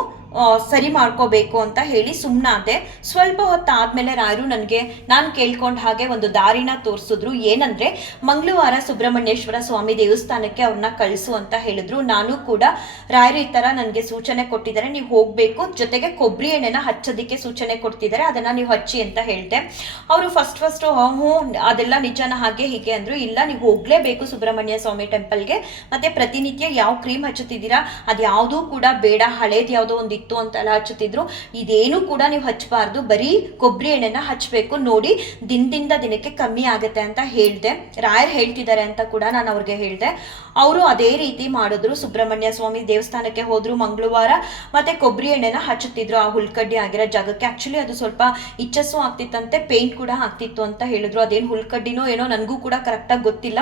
ಸರಿ ಮಾಡ್ಕೋಬೇಕು ಅಂತ ಹೇಳಿ ಸುಮ್ಮನಾದೆ ಸ್ವಲ್ಪ ಹೊತ್ತು ಆದಮೇಲೆ ರಾಯರು ನನಗೆ, ನಾನು ಕೇಳ್ಕೊಂಡ ಹಾಗೆ ಒಂದು ದಾರಿನ ತೋರಿಸಿದ್ರು. ಏನಂದ್ರೆ, ಮಂಗಳವಾರ ಸುಬ್ರಹ್ಮಣ್ಯೇಶ್ವರ ಸ್ವಾಮಿ ದೇವಸ್ಥಾನಕ್ಕೆ ಅವ್ರನ್ನ ಕಳಿಸು ಅಂತ ಹೇಳಿದ್ರು. ನಾನು ಕೂಡ ರಾಯರು ಈ ಥರ ನನಗೆ ಸೂಚನೆ ಕೊಟ್ಟಿದ್ದಾರೆ, ನೀವು ಹೋಗಬೇಕು. ಜೊತೆಗೆ ಕೊಬ್ಬರಿ ಎಣ್ಣೆನ ಹಚ್ಚೋದಕ್ಕೆ ಸೂಚನೆ ಕೊಡ್ತಿದ್ದಾರೆ, ಅದನ್ನ ನೀವು ಹಚ್ಚಿ ಅಂತ ಹೇಳಿದೆ. ಅವರು ಫಸ್ಟ್ ಫಸ್ಟ್ ಹ್ಞೂ ಅದೆಲ್ಲ ನಿಜಾನ ಹಾಗೆ ಹೀಗೆ ಅಂದ್ರು. ಇಲ್ಲ, ನೀವು ಹೋಗಲೇಬೇಕು ಸುಬ್ರಹ್ಮಣ್ಯ ಸ್ವಾಮಿ ಟೆಂಪಲ್ಗೆ ಮತ್ತೆ ಪ್ರತಿನಿತ್ಯ ಯಾವ ಕ್ರೀಮ್ ಹಚ್ಚುತ್ತಿದ್ದೀರಾ? ಅದು ಯಾವುದೂ ಕೂಡ ಬೇಡ. ಹಳೇದು ಯಾವುದೋ ಒಂದಿತ್ತು ಪಿತ್ತು ಅಂತೆಲ್ಲ ಹಚ್ಚುತ್ತಿದ್ರು. ಇದೇನು ಕೂಡ ನೀವು ಹಚ್ಚಬಾರ್ದು. ಬರೀ ಕೊಬ್ಬರಿ ಎಣ್ಣೆನ ಹಚ್ಚಬೇಕು ನೋಡಿ. ದಿನದಿಂದ ದಿನಕ್ಕೆ ಕಮ್ಮಿ ಆಗುತ್ತೆ ಅಂತ ಹೇಳಿದೆ. ರಾಯರ್ ಹೇಳ್ತಿದ್ದಾರೆ ಅಂತ ಕೂಡ ನಾನು ಅವ್ರಿಗೆ ಹೇಳಿದೆ. ಅವರು ಅದೇ ರೀತಿ ಮಾಡಿದ್ರು. ಸುಬ್ರಹ್ಮಣ್ಯ ಸ್ವಾಮಿ ದೇವಸ್ಥಾನಕ್ಕೆ ಹೋದ್ರು ಮಂಗಳವಾರ. ಮತ್ತೆ ಕೊಬ್ಬರಿ ಎಣ್ಣೆನ ಹಚ್ಚುತ್ತಿದ್ರು. ಆ ಹುಲ್ಕಡ್ಡಿ ಆಗಿರೋ ಜಾಗಕ್ಕೆ. ಆಕ್ಚುಲಿ ಅದು ಸ್ವಲ್ಪ ಇಚ್ಚಸ್ಸು ಆಗ್ತಿತ್ತಂತೆ. ಪೇಂಟ್ ಕೂಡ ಆಗ್ತಿತ್ತು ಅಂತ ಹೇಳಿದ್ರು. ಅದೇನು ಹುಲ್ಕಡ್ಡಿನೋ ಏನೋ ನನಗೂ ಕೂಡ ಕರೆಕ್ಟಾಗಿ ಗೊತ್ತಿಲ್ಲ.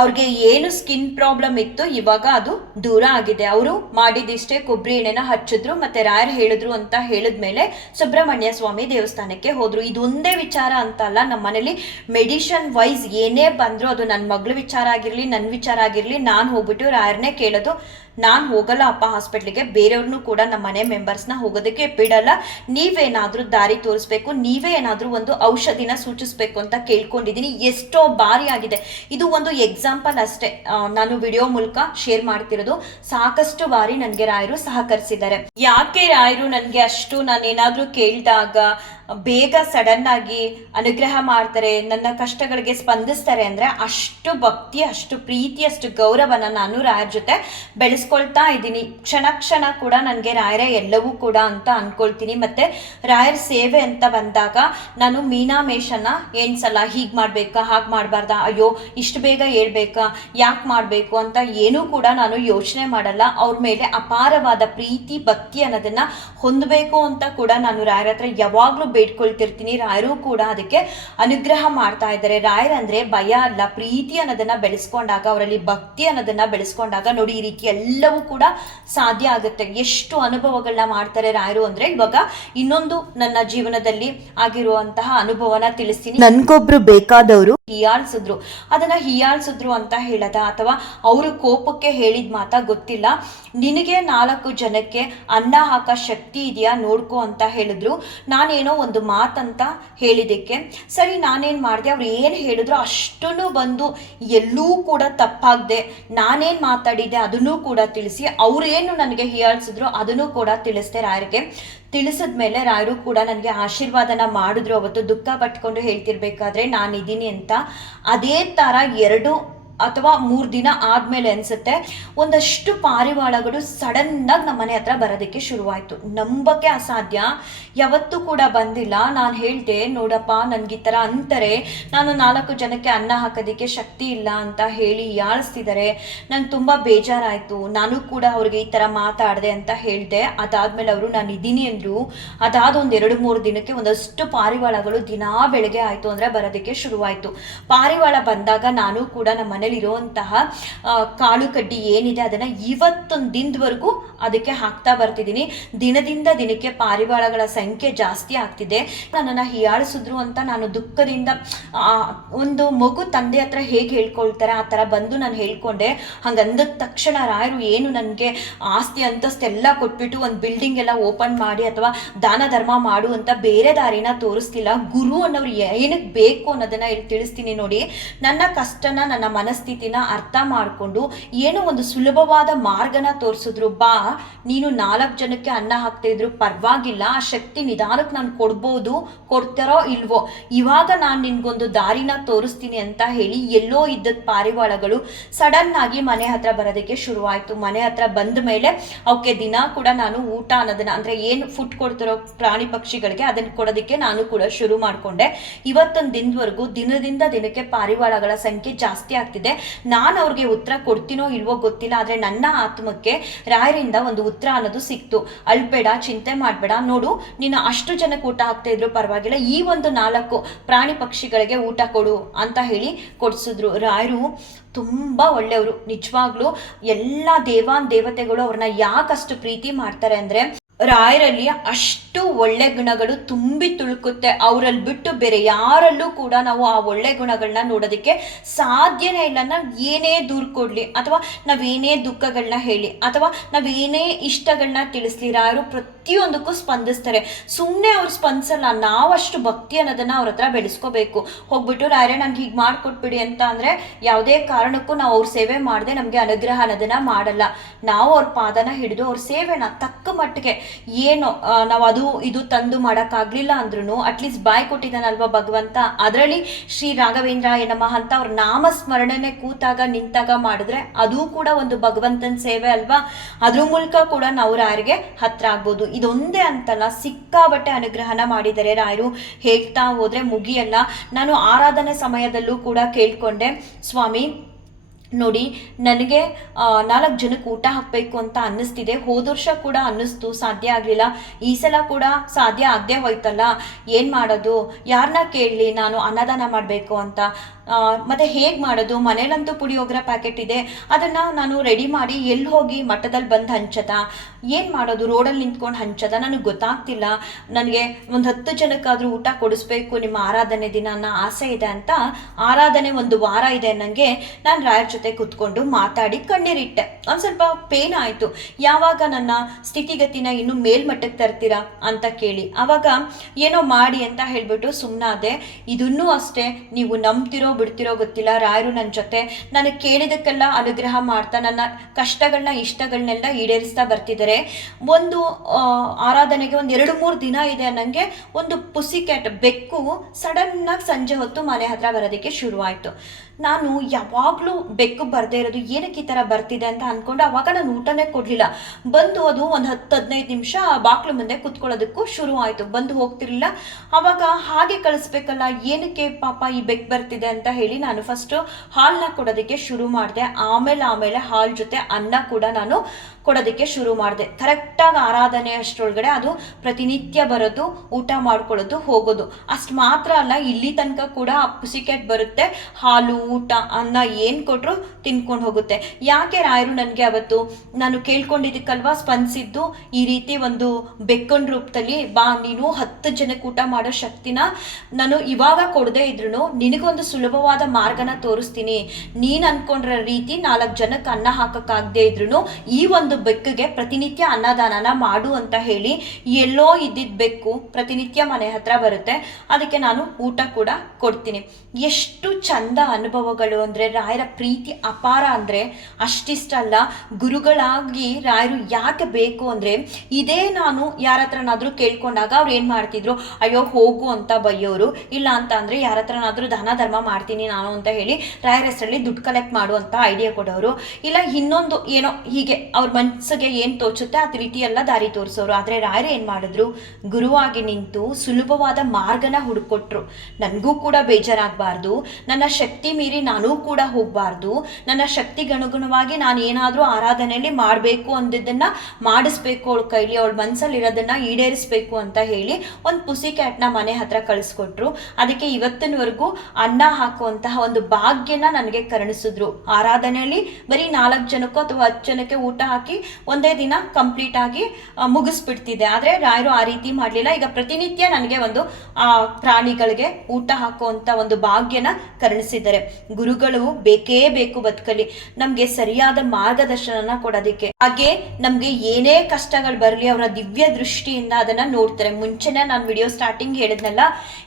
ಅವ್ರಿಗೆ ಏನು ಸ್ಕಿನ್ ಪ್ರಾಬ್ಲಮ್ ಇತ್ತು ಇವಾಗ ಅದು ದೂರ ಆಗಿದೆ. ಅವರು ಮಾಡಿದಿಷ್ಟೇ ಕೊಬ್ಬರಿ ಎಣ್ಣೆನ ಹಚ್ಚಿದ್ರು ಮತ್ತೆ ರಾಯರ್ ಹೇಳಿದ್ರು ಅಂತ ಹೇಳಿದ್ಮೇಲೆ ಸುಬ್ರಹ್ಮಣ್ಯ ಸ್ವಾಮಿ ದೇವಸ್ಥಾನಕ್ಕೆ ಹೋದ್ರು. ಇದೊಂದೇ ವಿಚಾರ ಅಂತ ಅಲ್ಲ, ನಮ್ಮ ಮನೇಲಿ ಮೆಡಿಷನ್ ವೈಸ್ ಏನೇ ಬಂದ್ರು ಅದು ನನ್ನ ಮಗಳ ವಿಚಾರ ಆಗಿರಲಿ ನನ್ನ ವಿಚಾರ ಆಗಿರಲಿ, ನಾನು ಹೋಗ್ಬಿಟ್ಟು ರಾಯರ್ನೇ ಕೇಳೋದು. ನಾನು ಹೋಗಲ್ಲ ಅಪ್ಪ ಹಾಸ್ಪಿಟ್ಲಿಗೆ ಬೇರೆಯವ್ರನ್ನೂ ಕೂಡ ನಮ್ಮ ಮನೆ ಮೆಂಬರ್ಸ್ನ ಹೋಗೋದಕ್ಕೆ ಬಿಡಲ್ಲ. ನೀವೇನಾದರೂ ದಾರಿ ತೋರಿಸ್ಬೇಕು, ನೀವೇ ಏನಾದರೂ ಒಂದು ಔಷಧಿನ ಸೂಚಿಸ್ಬೇಕು ಅಂತ ಕೇಳ್ಕೊಂಡಿದ್ದೀನಿ. ಎಷ್ಟೋ ಬಾರಿ ಆಗಿದೆ. ಇದು ಒಂದು ಎಕ್ಸಾಂಪಲ್ ಅಷ್ಟೇ. ನಾನು ವಿಡಿಯೋ ಮೂಲಕ ಶೇರ್ ಮಾಡ್ತಿರೋದು. ಸಾಕಷ್ಟು ಬಾರಿ ನನಗೆ ರಾಯರು ಸಹಕರಿಸಿದ್ದಾರೆ. ಯಾಕೆ ರಾಯರು ನನಗೆ ಅಷ್ಟು ನಾನೇನಾದರೂ ಕೇಳಿದಾಗ ಬೇಗ ಸಡನ್ ಆಗಿ ಅನುಗ್ರಹ ಮಾಡ್ತಾರೆ, ನನ್ನ ಕಷ್ಟಗಳಿಗೆ ಸ್ಪಂದಿಸ್ತಾರೆ ಅಂದ್ರೆ ಅಷ್ಟು ಭಕ್ತಿ, ಅಷ್ಟು ಪ್ರೀತಿ, ಅಷ್ಟು ಗೌರವನ ನಾನು ರಾಯರ ಜೊತೆ ಬೆಳೆಸ್ಕೊಳ್ತಾ ಇದ್ದೀನಿ. ಕ್ಷಣ ಕ್ಷಣ ಕೂಡ ನನಗೆ ರಾಯರೇ ಎಲ್ಲವೂ ಕೂಡ ಅಂತ ಅಂದ್ಕೊಳ್ತೀನಿ ಮತ್ತೆ ರಾಯರ್ ಸೇವೆ ಅಂತ ಬಂದಾಗ ನಾನು ಮೀನಾ ಮೀನಾಮೇಷನ ಎಣ್ಸಲ್ಲ ಹೀಗೆ ಮಾಡಬೇಕಾ, ಹಾಗೆ ಮಾಡಬಾರ್ದಾ, ಅಯ್ಯೋ ಇಷ್ಟು ಬೇಗ ಹೇಳ್ಬೇಕಾ, ಯಾಕೆ ಮಾಡಬೇಕು ಅಂತ ಏನೂ ಕೂಡ ನಾನು ಯೋಚನೆ ಮಾಡಲ್ಲ. ಅವ್ರ ಮೇಲೆ ಅಪಾರವಾದ ಪ್ರೀತಿ, ಭಕ್ತಿ ಅನ್ನೋದನ್ನ ಹೊಂದಬೇಕು ಅಂತ ಕೂಡ ನಾನು ರಾಯರ ಹತ್ರ ಯಾವಾಗಲೂ ಬೇಡ್ಕೊಳ್ತಿರ್ತೀನಿ. ರಾಯರು ಕೂಡ ಅದಕ್ಕೆ ಅನುಗ್ರಹ ಮಾಡ್ತಾ ಇದ್ದಾರೆ. ರಾಯರ್ ಅಂದ್ರೆ ಭಯ ಅಲ್ಲ, ಪ್ರೀತಿ ಅನ್ನೋದನ್ನ ಬೆಳೆಸ್ಕೊಂಡಾಗ, ಅವರಲ್ಲಿ ಭಕ್ತಿ ಅನ್ನೋದನ್ನ ಬೆಳೆಸ್ಕೊಂಡಾಗ ನೋಡಿ ಈ ರೀತಿ ಎಲ್ಲವೂ ಕೂಡ ಸಾಧ್ಯ ಆಗುತ್ತೆ. ಎಷ್ಟು ಅನುಭವಗಳನ್ನ ಮಾಡ್ತಾರೆ ರಾಯರು ಅಂದ್ರೆ ಇವಾಗ ಇನ್ನೊಂದು ನನ್ನ ಜೀವನದಲ್ಲಿ ಆಗಿರುವಂತಹ ಅನುಭವನ ತಿಳಿಸ್ತೀನಿ. ನನ್ಗೊಬ್ರು ಬೇಕಾದವರು ಹೀಯಾಳ್ಸಿದ್ರು. ಅದನ್ನ ಹೀಯಾಳ್ಸಿದ್ರು ಅಂತ ಹೇಳದ ಅಥವಾ ಅವರು ಕೋಪಕ್ಕೆ ಹೇಳಿದ ಮಾತಾ ಗೊತ್ತಿಲ್ಲ. ನಿನಗೆ ನಾಲ್ಕು ಜನಕ್ಕೆ ಅನ್ನ ಹಾಕ ಶಕ್ತಿ ಇದೆಯಾ ನೋಡ್ಕೋ ಅಂತ ಹೇಳಿದ್ರು. ನಾನೇನೋ ಒಂದು ಮಾತಂತ ಹೇಳಿದ್ದಕ್ಕೆ. ಸರಿ, ನಾನೇನು ಮಾಡಿದೆ? ಅವ್ರು ಏನು ಹೇಳಿದ್ರು ಅಷ್ಟನ್ನು ಬಂದು ಎಲ್ಲೂ ಕೂಡ ತಪ್ಪಾಗದೆ. ನಾನೇನು ಮಾತಾಡಿದೆ ಅದನ್ನೂ ಕೂಡ ತಿಳಿಸಿ. ಅವ್ರೇನು ನನಗೆ ಹೀಯಾಳ್ಸಿದ್ರು ಅದನ್ನು ಕೂಡ ತಿಳಿಸ್ದೆ ರಾಯರಿಗೆ. ತಿಳಿಸಿದ ಮೇಲೆ ರಾಯರು ಕೂಡ ನನಗೆ ಆಶೀರ್ವಾದನ ಮಾಡಿದ್ರು ಅವತ್ತು. ದುಃಖ ಪಟ್ಕೊಂಡು ಹೇಳ್ತಿರ್ಬೇಕಾದ್ರೆ ನಾನು ಇದ್ದೀನಿ ಅಂತ. ಅದೇ ಥರ ಎರಡು ಅಥವಾ ಮೂರು ದಿನ ಆದಮೇಲೆ ಅನಿಸುತ್ತೆ. ಒಂದಷ್ಟು ಪಾರಿವಾಳಗಳು ಸಡನ್ನಾಗಿ ನಮ್ಮ ಮನೆ ಹತ್ರ ಬರೋದಕ್ಕೆ ಶುರುವಾಯಿತು. ನಂಬಕ್ಕೆ ಅಸಾಧ್ಯ. ಯಾವತ್ತೂ ಕೂಡ ಬಂದಿಲ್ಲ. ನಾನು ಹೇಳಿದೆ, ನೋಡಪ್ಪ, ನನಗೆ ಈ ಥರ ಅಂತಾರೆ. ನಾನು ನಾಲ್ಕು ಜನಕ್ಕೆ ಅನ್ನ ಹಾಕೋದಕ್ಕೆ ಶಕ್ತಿ ಇಲ್ಲ ಅಂತ ಹೇಳಿ ಯಾಳಿಸ್ತಿದ್ದಾರೆ ನಂಗೆ ತುಂಬ ಬೇಜಾರಾಯಿತು. ನಾನು ಕೂಡ ಅವ್ರಿಗೆ ಈ ಥರ ಮಾತಾಡಿದೆ ಅಂತ ಹೇಳಿದೆ. ಅದಾದಮೇಲೆ ಅವರು, ನಾನು ಇದ್ದೀನಿ ಅಂದರು. ಅದಾದ ಒಂದು ಎರಡು ಮೂರು ದಿನಕ್ಕೆ ಒಂದಷ್ಟು ಪಾರಿವಾಳಗಳು ದಿನಾ ಬೆಳಗ್ಗೆ ಆಯಿತು ಅಂದರೆ ಬರೋದಕ್ಕೆ ಶುರುವಾಯಿತು. ಪಾರಿವಾಳ ಬಂದಾಗ ನಾನು ಕೂಡ ನಮ್ಮ ಮನೇಲಿ ಆ, ಕಾಳು ಕಡ್ಡಿ ಏನಿದೆ ಅದನ್ನು ಇವತ್ತೊಂದು ದಿನದವರೆಗೂ ಅದಕ್ಕೆ ಹಾಕ್ತಾ ಬರ್ತಿದ್ದೀನಿ. ದಿನದಿಂದ ದಿನಕ್ಕೆ ಪಾರಿವಾಳಗಳ ಸಂಖ್ಯೆ ಜಾಸ್ತಿ ಆಗ್ತಿದೆ. ನನ್ನನ್ನು ಹೀಯಾಳಿಸಿದ್ರು ಅಂತ ನಾನು ದುಃಖದಿಂದ ಒಂದು ಮಗು ತಂದೆ ಹತ್ರ ಹೇಗೆ ಹೇಳ್ಕೊಳ್ತಾರೆ ಆ ಥರ ಬಂದು ನಾನು ಹೇಳ್ಕೊಂಡೆ. ಹಂಗಂದ ತಕ್ಷಣ ರಾಯರು ಏನು ನನಗೆ ಆಸ್ತಿ ಅಂತಸ್ತೆಲ್ಲ ಕೊಟ್ಬಿಟ್ಟು ಒಂದು ಬಿಲ್ಡಿಂಗ್ ಎಲ್ಲ ಓಪನ್ ಮಾಡಿ ಅಥವಾ ದಾನ ಧರ್ಮ ಮಾಡು ಅಂತ ಬೇರೆ ದಾರಿನ ತೋರಿಸ್ತಿಲ್ಲ. ಗುರು ಅನ್ನೋರು ಏನಕ್ಕೆ ಬೇಕು ಅನ್ನೋದನ್ನ ಇಲ್ಲಿ ತಿಳಿಸ್ತೀನಿ ನೋಡಿ. ನನ್ನ ಕಷ್ಟನ ನನ್ನ ಮನಸ್ಥಿತಿನ ಅರ್ಥ ಮಾಡಿಕೊಂಡು ಏನೋ ಒಂದು ಸುಲಭವಾದ ಮಾರ್ಗನ ತೋರಿಸಿದ್ರು, ಬಾ, ನೀನು ನಾಲ್ಕು ಜನಕ್ಕೆ ಅನ್ನ ಹಾಕ್ತಾ ಇದ್ರು, ಪರವಾಗಿಲ್ಲ, ಆ ಶಕ್ತಿ ನಿಧಾನಕ್ಕೆ ನಾನು ಕೊಡ್ಬೋದು, ಕೊಡ್ತಾರೋ ಇಲ್ವೋ? ಇವಾಗ ನಾನು ನಿನ್ಗೊಂದು ದಾರಿನ ತೋರಿಸ್ತೀನಿ ಅಂತ ಹೇಳಿ ಎಲ್ಲೋ ಇದ್ದದ ಪಾರಿವಾಳಗಳು ಸಡನ್ ಆಗಿ ಮನೆ ಹತ್ರ ಬರೋದಕ್ಕೆ ಶುರುವಾಯಿತು. ಮನೆ ಹತ್ರ ಬಂದ ಮೇಲೆ ಅವಕ್ಕೆ ದಿನ ಕೂಡ ನಾನು ಊಟ ಅನ್ನೋದನ್ನ, ಅಂದ್ರೆ ಏನು ಫುಡ್ ಕೊಡ್ತಿರೋ ಪ್ರಾಣಿ ಪಕ್ಷಿಗಳಿಗೆ ಅದನ್ನ ಕೊಡೋದಕ್ಕೆ ನಾನು ಕೂಡ ಶುರು ಮಾಡಿಕೊಂಡೆ. ಇವತ್ತೊಂದು ದಿನದವರೆಗೂ ದಿನದಿಂದ ದಿನಕ್ಕೆ ಪಾರಿವಾಳಗಳ ಸಂಖ್ಯೆ ಜಾಸ್ತಿ ಆಗ್ತಿದೆ. ನಾನು ಅವ್ರಿಗೆ ಉತ್ತರ ಕೊಡ್ತೀನೋ ಇಲ್ವೋ ಗೊತ್ತಿಲ್ಲ, ಆದರೆ ನನ್ನ ಆತ್ಮಕ್ಕೆ ರಾಯರಿಂದ ಒಂದು ಉತ್ತರ ಅನ್ನೋದು ಸಿಕ್ತು. ಅಳ್ಬೇಡ, ಚಿಂತೆ ಮಾಡಬೇಡ. ನೋಡು, ನೀನು ಅಷ್ಟು ಜನಕ್ಕೆ ಊಟ ಹಾಕ್ತಾ ಇದ್ರು ಪರವಾಗಿಲ್ಲ, ಈ ಒಂದು ನಾಲ್ಕು ಪ್ರಾಣಿ ಪಕ್ಷಿಗಳಿಗೆ ಊಟ ಕೊಡು ಅಂತ ಹೇಳಿ ಕೊಡಿಸಿದ್ರು. ರಾಯರು ತುಂಬ ಒಳ್ಳೆಯವರು, ನಿಜವಾಗ್ಲೂ ಎಲ್ಲ ದೇವಾನ್ ದೇವತೆಗಳು ಅವ್ರನ್ನ ಯಾಕಷ್ಟು ಪ್ರೀತಿ ಮಾಡ್ತಾರೆ ಅಂದರೆ ರಾಯರಲ್ಲಿ ಅಷ್ಟು ಒಳ್ಳೆ ಗುಣಗಳು ತುಂಬಿ ತುಳುಕುತ್ತೆ. ಅವರಲ್ಲಿ ಬಿಟ್ಟು ಬೇರೆ ಯಾರಲ್ಲೂ ಕೂಡ ನಾವು ಆ ಒಳ್ಳೆ ಗುಣಗಳನ್ನ ನೋಡೋದಕ್ಕೆ ಸಾಧ್ಯನೇ ಇಲ್ಲ. ನಾವು ಏನೇ ದೂರ ಕೊಡಲಿ ಅಥವಾ ನಾವೇನೇ ದುಃಖಗಳನ್ನ ಹೇಳಿ ಅಥವಾ ನಾವೇನೇ ಇಷ್ಟಗಳನ್ನ ತಿಳಿಸ್ಲಿ ರಾಯರು ಪ್ರತಿಯೊಂದಕ್ಕೂ ಸ್ಪಂದಿಸ್ತಾರೆ. ಸುಮ್ಮನೆ ಅವ್ರು ಸ್ಪಂದಿಸಲ್ಲ. ನಾವಷ್ಟು ಭಕ್ತಿ ಅನ್ನೋದನ್ನ ಅವ್ರ ಹತ್ರ ಬೆಳೆಸ್ಕೋಬೇಕು. ಹೋಗ್ಬಿಟ್ಟು ರಾಯರೇ ನಮ್ಗೆ ಹೀಗೆ ಮಾಡಿಕೊಟ್ಬಿಡಿ ಅಂತ ಅಂದರೆ ಯಾವುದೇ ಕಾರಣಕ್ಕೂ ನಾವು ಅವ್ರ ಸೇವೆ ಮಾಡದೆ ನಮಗೆ ಅನುಗ್ರಹ ಅನ್ನೋದನ್ನ ಮಾಡಲ್ಲ. ನಾವು ಅವ್ರ ಪಾದನ ಹಿಡಿದು ಅವ್ರ ಸೇವೆನ ತಕ್ಕ ಮಟ್ಟಿಗೆ ಏನು ನಾವು ಅದು, ಇದು ತಂದು ಮಾಡೋಕ್ಕಾಗಲಿಲ್ಲ ಅಂದ್ರೂ ಅಟ್ಲೀಸ್ಟ್ ಬಾಯ್ ಕೊಟ್ಟಿದ್ದಾನಲ್ವ ಭಗವಂತ? ಅದರಲ್ಲಿ ಶ್ರೀ ರಾಘವೇಂದ್ರ ಏನಮ್ಮ ಅಂತ ಅವ್ರ ನಾಮ ಸ್ಮರಣೆನೆ ಕೂತಾಗ, ನಿಂತಾಗ ಮಾಡಿದ್ರೆ ಅದು ಕೂಡ ಒಂದು ಭಗವಂತನ ಸೇವೆ ಅಲ್ವಾ? ಅದ್ರ ಮೂಲಕ ಕೂಡ ನಾವು ರಾಯರಿಗೆ ಹತ್ರ ಆಗ್ಬೋದು. ಇದೊಂದೇ ಅಂತಲ್ಲ, ಸಿಕ್ಕಾಬಟ್ಟೆ ಅನುಗ್ರಹನ ಮಾಡಿದ್ದಾರೆ ರಾಯರು ಹೇಳ್ತಾ ಹೋದ್ರೆ ಮುಗಿಯಲ್ಲ. ನಾನು ಆರಾಧನೆ ಸಮಯದಲ್ಲೂ ಕೂಡ ಕೇಳ್ಕೊಂಡೆ. ಸ್ವಾಮಿ ನೋಡಿ, ನನಗೆ ನಾಲ್ಕು ಜನಕ್ಕೆ ಊಟ ಹಾಕಬೇಕು ಅಂತ ಅನ್ನಿಸ್ತಿದೆ. ಹೋದ ವರ್ಷ ಕೂಡ ಅನ್ನಿಸ್ತು, ಸಾಧ್ಯ ಆಗಲಿಲ್ಲ. ಈ ಸಲ ಕೂಡ ಸಾಧ್ಯ ಆಗದೆ ಹೋಯ್ತಲ್ಲ. ಏನು ಮಾಡೋದು? ಯಾರನ್ನ ಕೇಳಲಿ, ನಾನು ಅನ್ನದಾನ ಮಾಡಬೇಕು ಅಂತ. ಮತ್ತೆ ಹೇಗೆ ಮಾಡೋದು? ಮನೇಲಂತೂ ಪುಳಿಯೋಗರೆ ಪ್ಯಾಕೆಟ್ ಇದೆ. ಅದನ್ನು ನಾನು ರೆಡಿ ಮಾಡಿ ಎಲ್ಲಿ ಹೋಗಿ ಮಠದಲ್ಲಿ ಬಂದು ಹಂಚತಾ ಏನು ಮಾಡೋದು? ರೋಡಲ್ಲಿ ನಿಂತ್ಕೊಂಡು ಹಂಚದ? ನನಗೆ ಗೊತ್ತಾಗ್ತಿಲ್ಲ. ನನಗೆ ಒಂದು ಹತ್ತು ಜನಕ್ಕಾದರೂ ಊಟ ಕೊಡಿಸ್ಬೇಕು, ನಿಮ್ಮ ಆರಾಧನೆ ದಿನ ಅನ್ನೋ ಆಸೆ ಇದೆ ಅಂತ ಆರಾಧನೆ ಒಂದು ವಾರ ಇದೆ ನನಗೆ ನಾನು ರಾಯರ್ ಜೊತೆ ಕೂತ್ಕೊಂಡು ಮಾತಾಡಿ ಕಣ್ಣೀರಿಟ್ಟೆ. ಒಂದು ಸ್ವಲ್ಪ ಪೇನ್ ಆಯಿತು. ಯಾವಾಗ ನನ್ನ ಸ್ಥಿತಿಗತಿನ ಇನ್ನೂ ಮೇಲ್ಮಟ್ಟಕ್ಕೆ ತರ್ತೀರಾ ಅಂತ ಕೇಳಿ. ಆವಾಗ ಏನೋ ಮಾಡಿ ಅಂತ ಹೇಳ್ಬಿಟ್ಟು ಸುಮ್ಮನಾದೆ ಇದನ್ನೂ ಅಷ್ಟೇ, ನೀವು ನಂಬ್ತಿರೋ ಬಿಡ್ತಿರೋ ಗೊತ್ತಿಲ್ಲ. ರಾಯರು ನನ್ನ ಜೊತೆ ನನಗೆ ಕೇಳಿದಕ್ಕೆಲ್ಲ ಅನುಗ್ರಹ ಮಾಡ್ತಾ ನನ್ನ ಕಷ್ಟಗಳನ್ನ ಇಷ್ಟಗಳನ್ನೆಲ್ಲ ಈಡೇರಿಸ್ತಾ ಬರ್ತಿದ್ದಾರೆ. ಒಂದು ಆರಾಧನೆಗೆ ಒಂದು ಎರಡು ಮೂರು ದಿನ ಇದೆ ನನಗೆ ಒಂದು ಪುಸಿ ಕ್ಯಾಟ್ ಬೆಕ್ಕು ಸಡನ್ನಾಗಿ ಸಂಜೆ ಹೊತ್ತು ಮನೆ ಹತ್ರ ಬರೋದಕ್ಕೆ ಶುರುವಾಯಿತು. ನಾನು ಯಾವಾಗಲೂ ಬೆಕ್ಕು ಬರದೇ ಇರೋದು ಏನಕ್ಕೆ ಈ ಥರ ಬರ್ತಿದೆ ಅಂತ ಅಂದ್ಕೊಂಡು ಅವಾಗ ನಾನು ಊಟನೇ ಕೊಡಲಿಲ್ಲ. ಬಂದು ಅದು ಒಂದು ಹತ್ತು ಹದಿನೈದು ನಿಮಿಷ ಬಾಕ್ಲು ಮುಂದೆ ಕುತ್ಕೊಳ್ಳೋದಕ್ಕೂ ಶುರು ಆಯಿತು. ಬಂದು ಹೋಗ್ತಿರ್ಲಿಲ್ಲ. ಅವಾಗ ಹಾಗೆ ಕಳಿಸ್ಬೇಕಲ್ಲ, ಏನಕ್ಕೆ ಪಾಪ ಈ ಬೆಕ್ಕು ಬರ್ತಿದೆ ಅಂತ ಹೇಳಿ ನಾನು ಫಸ್ಟು ಹಾಲನ್ನ ಕೊಡೋದಕ್ಕೆ ಶುರು ಮಾಡಿದೆ. ಆಮೇಲೆ ಆಮೇಲೆ ಹಾಲು ಜೊತೆ ಅನ್ನ ಕೂಡ ನಾನು ಕೊಡೋದಕ್ಕೆ ಶುರು ಮಾಡಿದೆ. ಕರೆಕ್ಟಾಗಿ ಆರಾಧನೆ ಅಷ್ಟರೊಳಗಡೆ ಅದು ಪ್ರತಿನಿತ್ಯ ಬರೋದು, ಊಟ ಮಾಡ್ಕೊಳ್ಳೋದು, ಹೋಗೋದು. ಅಷ್ಟು ಮಾತ್ರ ಅಲ್ಲ, ಇಲ್ಲಿ ತನಕ ಕೂಡ ಆ ಪುಸಿಕೆಟ್ ಬರುತ್ತೆ. ಹಾಲು ಊಟ, ಅನ್ನ ಏನು ಕೊಟ್ಟರು ತಿನ್ಕೊಂಡು ಹೋಗುತ್ತೆ. ಯಾಕೆ ರಾಯರು ನನಗೆ ಅವತ್ತು ನಾನು ಕೇಳ್ಕೊಂಡಿದ್ದಕ್ಕಲ್ವಾ ಸ್ಪಂದಿಸಿದ್ದು? ಈ ರೀತಿ ಒಂದು ಬೆಕ್ಕನ ರೂಪದಲ್ಲಿ ಬಾ, ನೀನು ಹತ್ತು ಜನಕ್ಕೆ ಊಟ ಮಾಡೋ ಶಕ್ತಿನ ನಾನು ಇವಾಗ ಕೊಡದೇ ಇದ್ರು ನಿನಗೊಂದು ಸುಲಭವಾದ ಮಾರ್ಗನ ತೋರಿಸ್ತೀನಿ. ನೀನು ಅನ್ಕೊಂಡ್ರ ರೀತಿ ನಾಲ್ಕು ಜನಕ್ಕೆ ಅನ್ನ ಹಾಕೋಕ್ಕಾಗದೇ ಇದ್ರು ಈ ಒಂದು ಬೆಕ್ಕಿಗೆ ಪ್ರತಿನಿತ್ಯ ಅನ್ನದಾನನ ಮಾಡು ಅಂತ ಹೇಳಿ ಎಲ್ಲೋ ಇದ್ದಿದ್ದ ಬೆಕ್ಕು ಪ್ರತಿನಿತ್ಯ ಮನೆ ಹತ್ರ ಬರುತ್ತೆ. ಅದಕ್ಕೆ ನಾನು ಊಟ ಕೂಡ ಕೊಡ್ತೀನಿ. ಎಷ್ಟು ಚಂದ ಅನುಭವಗಳು ಅಂದರೆ ರಾಯರ ಪ್ರೀತಿ ಅಪಾರ ಅಂದರೆ ಅಷ್ಟಿಷ್ಟಲ್ಲ. ಗುರುಗಳಾಗಿ ರಾಯರು ಯಾಕೆ ಬೇಕು ಅಂದರೆ ಇದೇ ನಾನು ಯಾರ ಹತ್ರನಾದರೂ ಕೇಳ್ಕೊಂಡಾಗ ಅವ್ರು ಏನು ಮಾಡ್ತಿದ್ರು? ಅಯ್ಯೋ ಹೋಗು ಅಂತ ಬೈಯೋರು. ಇಲ್ಲ ಅಂತ ಅಂದರೆ ಯಾರ ಹತ್ರನಾದರೂ ದಾನ ಧರ್ಮ ಮಾಡ್ತೀನಿ ನಾನು ಅಂತ ಹೇಳಿ ರಾಯರ ಹೆಸರಲ್ಲಿ ದುಡ್ಡು ಕಲೆಕ್ಟ್ ಮಾಡುವಂಥ ಐಡಿಯಾ ಕೊಡೋರು. ಇಲ್ಲ ಇನ್ನೊಂದು ಏನೋ ಹೀಗೆ ಅವ್ರ ಮನಸ್ಸಿಗೆ ಏನು ತೋಚುತ್ತೆ ಆ ರೀತಿ ದಾರಿ ತೋರಿಸೋರು. ಆದರೆ ರಾಯರು ಏನು ಮಾಡಿದ್ರು? ಗುರುವಾಗಿ ನಿಂತು ಸುಲಭವಾದ ಮಾರ್ಗನ ಹುಡುಕೊಟ್ರು. ನನಗೂ ಕೂಡ ಬೇಜಾರಾಗಬಾರ್ದು. ನನ್ನ ಶಕ್ತಿ ಮೀರಿ ನಾನು ಕೂಡ ಹೋಗಬಾರ್ದು. ನನ್ನ ಶಕ್ತಿಗನುಗುಣವಾಗಿ ನಾನು ಏನಾದರೂ ಆರಾಧನೆಯಲ್ಲಿ ಮಾಡಬೇಕು ಅಂದಿದ್ದನ್ನು ಮಾಡಿಸ್ಬೇಕು ಅವಳ ಕೈಲಿ, ಅವಳ ಮನಸ್ಸಲ್ಲಿ ಇರೋದನ್ನ ಈಡೇರಿಸ್ಬೇಕು ಅಂತ ಹೇಳಿ ಒಂದು ಪುಸಿ ಕ್ಯಾಟ್ನ ಮನೆ ಹತ್ರ ಕಳಿಸ್ಕೊಟ್ರು. ಅದಕ್ಕೆ ಇವತ್ತಿನವರೆಗೂ ಅನ್ನ ಹಾಕುವಂತಹ ಒಂದು ಭಾಗ್ಯನ ನನಗೆ ಕರುಣಿಸಿದ್ರು. ಆರಾಧನೆಯಲ್ಲಿ ಬರೀ ನಾಲ್ಕು ಜನಕ್ಕೂ ಅಥವಾ ಹತ್ತು ಜನಕ್ಕೆ ಊಟ ಹಾಕಿ ಒಂದೇ ದಿನ ಕಂಪ್ಲೀಟ್ ಆಗಿ ಮುಗಿಸ್ಬಿಡ್ತಿದೆ ಆದರೆ ರಾಯರು ಆ ರೀತಿ ಮಾಡಲಿಲ್ಲ. ಈಗ ಪ್ರತಿನಿತ್ಯ ನನಗೆ ಒಂದು ಪ್ರಾಣಿಗಳಿಗೆ ಊಟ ಹಾಕುವಂಥ ಒಂದು ಭಾಗ್ಯನ ಕರುಣಿಸಿದ್ದಾರೆ. ಗುರುಗಳು ಬೇಕೇ ಬೇಕು ಬದುಕಲಿ ನಮಗೆ ಸರಿಯಾದ ಮಾರ್ಗದರ್ಶನನ ಕೊಡೋದಕ್ಕೆ. ಹಾಗೆ ನಮಗೆ ಏನೇ ಕಷ್ಟಗಳು ಬರಲಿ ಅವರ ದಿವ್ಯ ದೃಷ್ಟಿಯಿಂದ ಅದನ್ನ ನೋಡ್ತಾರೆ. ಮುಂಚೆನೆ ನಾನು ವಿಡಿಯೋ ಸ್ಟಾರ್ಟಿಂಗ್ ಹೇಳಿದ್ನಲ್ಲ,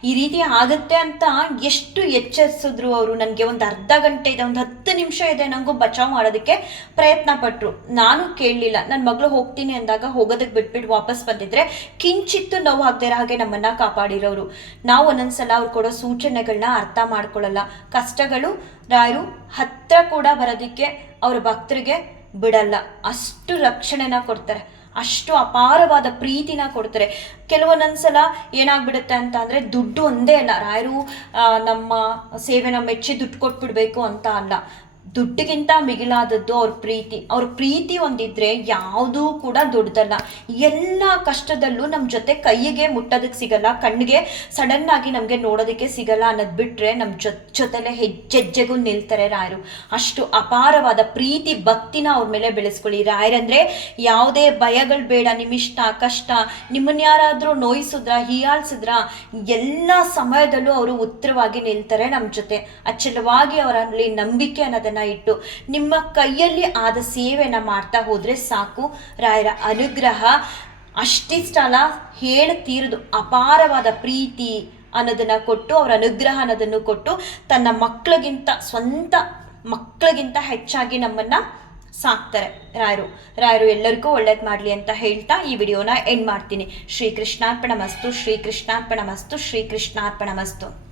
ಈ ರೀತಿ ಆಗುತ್ತೆ ಅಂತ ಎಷ್ಟು ಎಚ್ಚರಿಸಿದ್ರು ಅವರು. ನನಗೆ ಒಂದು ಅರ್ಧ ಗಂಟೆ ಇದೆ, ಒಂದು ಹತ್ತು ನಿಮಿಷ ಇದೆ ನನಗೂ ಬಚಾವ್ ಮಾಡೋದಕ್ಕೆ ಪ್ರಯತ್ನ ಪಟ್ರು. ನಾನು ಕೇಳಲಿಲ್ಲ. ನನ್ನ ಮಗಳು ಹೋಗ್ತೀನಿ ಅಂದಾಗ ಹೋಗೋದಕ್ಕೆ ಬಿಟ್ಬಿಟ್ಟು ವಾಪಸ್ ಬಂದಿದ್ರೆ ಕಿಂಚಿತ್ತು ನೋವು ಆಗದೆ ಹಾಗೆ ನಮ್ಮನ್ನ ಕಾಪಾಡಿರೋರು. ನಾವು ಒಂದೊಂದ್ಸಲ ಅವ್ರು ಕೊಡೋ ಸೂಚನೆಗಳನ್ನ ಅರ್ಥ ಮಾಡ್ಕೊಳ್ಳಲ್ಲ. ಕಷ್ಟಗಳು ರಾಯರು ಹತ್ರ ಕೂಡ ಬರೋದಕ್ಕೆ ಅವ್ರ ಭಕ್ತರಿಗೆ ಬಿಡಲ್ಲ. ಅಷ್ಟು ರಕ್ಷಣೆನ ಕೊಡ್ತಾರೆ. ಅಷ್ಟು ಅಪಾರವಾದ ಪ್ರೀತಿನ ಕೊಡ್ತಾರೆ. ಕೆಲವೊಂದೊಂದ್ಸಲ ಏನಾಗ್ಬಿಡುತ್ತೆ ಅಂತ ಅಂದರೆ ದುಡ್ಡು ಒಂದೇ ಅಲ್ಲ. ರಾಯರು ನಮ್ಮ ಸೇವೆನ ಮೆಚ್ಚಿ ದುಡ್ಡು ಕೊಟ್ಬಿಡ್ಬೇಕು ಅಂತ ಅಲ್ಲ. ದುಡ್ಡಿಗಿಂತ ಮಿಗಿಲಾದದ್ದು ಅವ್ರ ಪ್ರೀತಿ. ಅವ್ರ ಪ್ರೀತಿ ಒಂದಿದ್ರೆ ಯಾವುದೂ ಕೂಡ ದುಡ್ಡಲ್ಲ. ಎಲ್ಲ ಕಷ್ಟದಲ್ಲೂ ನಮ್ಮ ಜೊತೆ ಕೈಗೆ ಮುಟ್ಟೋದಕ್ಕೆ ಸಿಗಲ್ಲ ಕಣ್ಣಿಗೆ ಸಡನ್ ಆಗಿ ನಮಗೆ ನೋಡೋದಕ್ಕೆ ಸಿಗಲ್ಲ ಅನ್ನೋದು ಬಿಟ್ಟರೆ ನಮ್ಮ ಜೊ, ಜೊತೆಲೆ ಹೆಜ್ಜೆಜ್ಜೆಗೂ ನಿಲ್ತಾರೆ ರಾಯರು. ಅಷ್ಟು ಅಪಾರವಾದ ಪ್ರೀತಿ, ಭಕ್ತಿನ ಅವ್ರ ಮೇಲೆ ಬೆಳೆಸ್ಕೊಳ್ಳಿ. ರಾಯರಂದ್ರೆ ಯಾವುದೇ ಭಯಗಳು ಬೇಡ ನಿಮ್ಮಿಷ್ಟ ಕಷ್ಟ. ನಿಮ್ಮನ್ನ ಯಾರಾದರೂ ನೋಯಿಸಿದ್ರ, ಹೀಯಾಳ್ಸಿದ್ರ, ಎಲ್ಲ ಸಮಯದಲ್ಲೂ ಅವರು ಉತ್ತರವಾಗಿ ನಿಲ್ತಾರೆ ನಮ್ಮ ಜೊತೆ. ಅಚಲವಾಗಿ ಅವರಲ್ಲಿ ನಂಬಿಕೆ ಅನ್ನೋದನ್ನ ಇಟ್ಟು ನಿಮ್ಮ ಕೈಯಲ್ಲಿ ಆದ ಸೇವೆನ ಮಾಡ್ತಾ ಹೋದರೆ ಸಾಕು. ರಾಯರ ಅನುಗ್ರಹ ಅಷ್ಟಿಷ್ಟಲ್ಲ ಹೇಳ ತೀರದು. ಅಪಾರವಾದ ಪ್ರೀತಿ ಅನ್ನೋದನ್ನು ಕೊಟ್ಟು, ಅವರ ಅನುಗ್ರಹ ಅನ್ನೋದನ್ನು ಕೊಟ್ಟು ತನ್ನ ಮಕ್ಕಳಿಗಿಂತ ಸ್ವಂತ ಮಕ್ಕಳಿಗಿಂತ ಹೆಚ್ಚಾಗಿ ನಮ್ಮನ್ನು ಸಾಕ್ತಾರೆ. ರಾಯರು ರಾಯರು ಎಲ್ಲರಿಗೂ ಒಳ್ಳೇದು ಮಾಡಲಿ ಅಂತ ಹೇಳ್ತಾ ಈ ವಿಡಿಯೋನ ಎಂಡ್ ಮಾಡ್ತೀನಿ. ಶ್ರೀ ಕೃಷ್ಣಾರ್ಪಣ ಮಸ್ತು ಶ್ರೀ ಕೃಷ್ಣಾರ್ಪಣ ಮಸ್ತು ಶ್ರೀ ಕೃಷ್ಣಾರ್ಪಣ ಮಸ್ತು